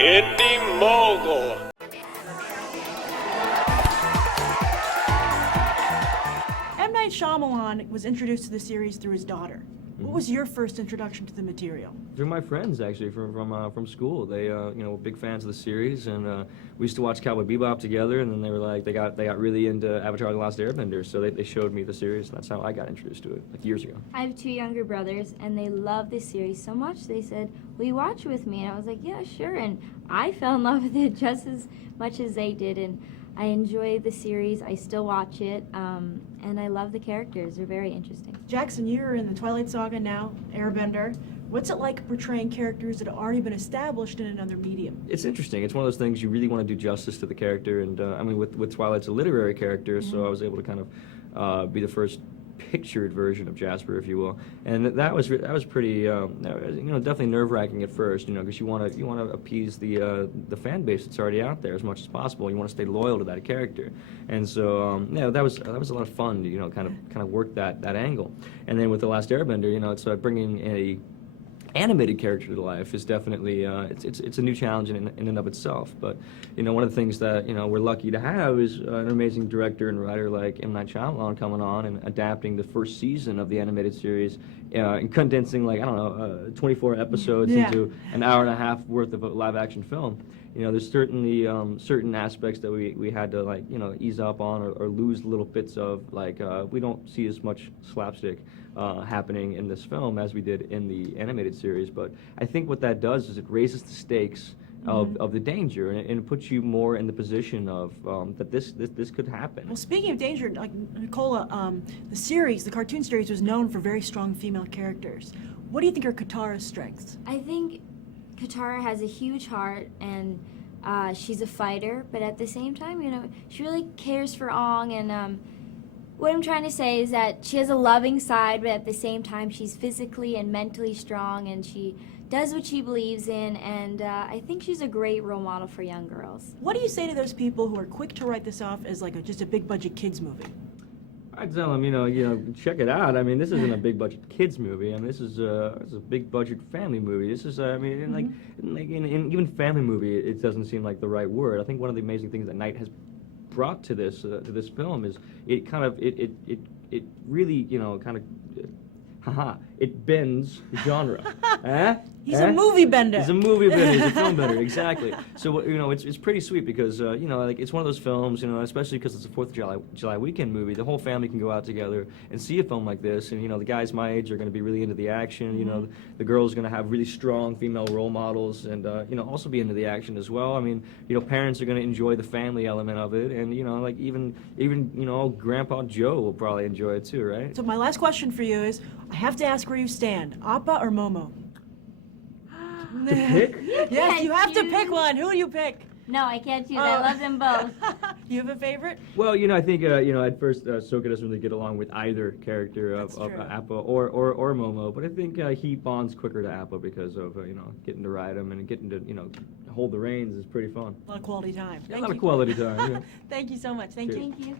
Indie Mogul. M. Night Shyamalan was introduced to the series through his daughter. What was your first introduction to the material? Through my friends, actually, from school. They, were big fans of the series, and we used to watch Cowboy Bebop together. And then they were like, they got really into Avatar: The Last Airbender, so they showed me the series, and that's how I got introduced to it, like years ago. I have 2 younger brothers, and they love this series so much. They said, "Will you watch it with me?" And I was like, "Yeah, sure." And I fell in love with it just as much as they did, and I enjoy the series. I still watch it, and I love the characters. They're very interesting. Jackson, you're in the Twilight Saga now, Airbender. What's it like portraying characters that have already been established in another medium? It's interesting. It's one of those things you really want to do justice to the character, and with Twilight's a literary character, so I was able to kind of be the first pictured version of Jasper, if you will, and that was pretty, definitely nerve-wracking at first, because you want to appease the fan base that's already out there as much as possible. You want to stay loyal to that character, and so that was a lot of fun to kind of work that angle. And then with The Last Airbender, it's bringing a animated character to life is definitely it's a new challenge in and of itself. But one of the things that we're lucky to have is an amazing director and writer like M. Night Shyamalan coming on and adapting the first season of the animated series and condensing 24 episodes into an hour and a half worth of a live action film. There's certainly certain aspects that we had to ease up on or lose little bits of, we don't see as much slapstick happening in this film as we did in the animated series, but I think what that does is it raises the stakes of the danger, and it puts you more in the position of that this could happen. Well, speaking of danger, like Nicola, the cartoon series was known for very strong female characters. What do you think are Katara's strengths? I think Katara has a huge heart, and she's a fighter, but at the same time, she really cares for Aang, and what I'm trying to say is that she has a loving side, but at the same time, she's physically and mentally strong, and she does what she believes in, and I think she's a great role model for young girls. What do you say to those people who are quick to write this off as just a big-budget kids movie? I tell them, check it out. I mean, this isn't a big-budget kids movie. I mean, this is a big-budget family movie. This is, even family movie, it doesn't seem like the right word. I think one of the amazing things that Night has brought to this film is it really it bends the genre. He's a movie bender. He's a movie bender. He's a film bender. Exactly. So it's pretty sweet because it's one of those films, especially because it's a 4th of July weekend movie. The whole family can go out together and see a film like this, and the guys my age are going to be really into the action. The girls are going to have really strong female role models, and also be into the action as well. I mean, parents are going to enjoy the family element of it, and even Grandpa Joe will probably enjoy it too, right? So my last question for you is, I have to ask where you stand, Appa or Momo? To pick? Yes, you have to pick one. Who do you pick? No, I can't choose. I love them both. You have a favorite? Well, I think at first Sokka doesn't really get along with either character of Appa or Momo, but I think he bonds quicker to Appa because of getting to ride him and getting to hold the reins is pretty fun. A lot of quality time. A lot of quality time. Yeah. Thank you so much. Thank you. Thank you.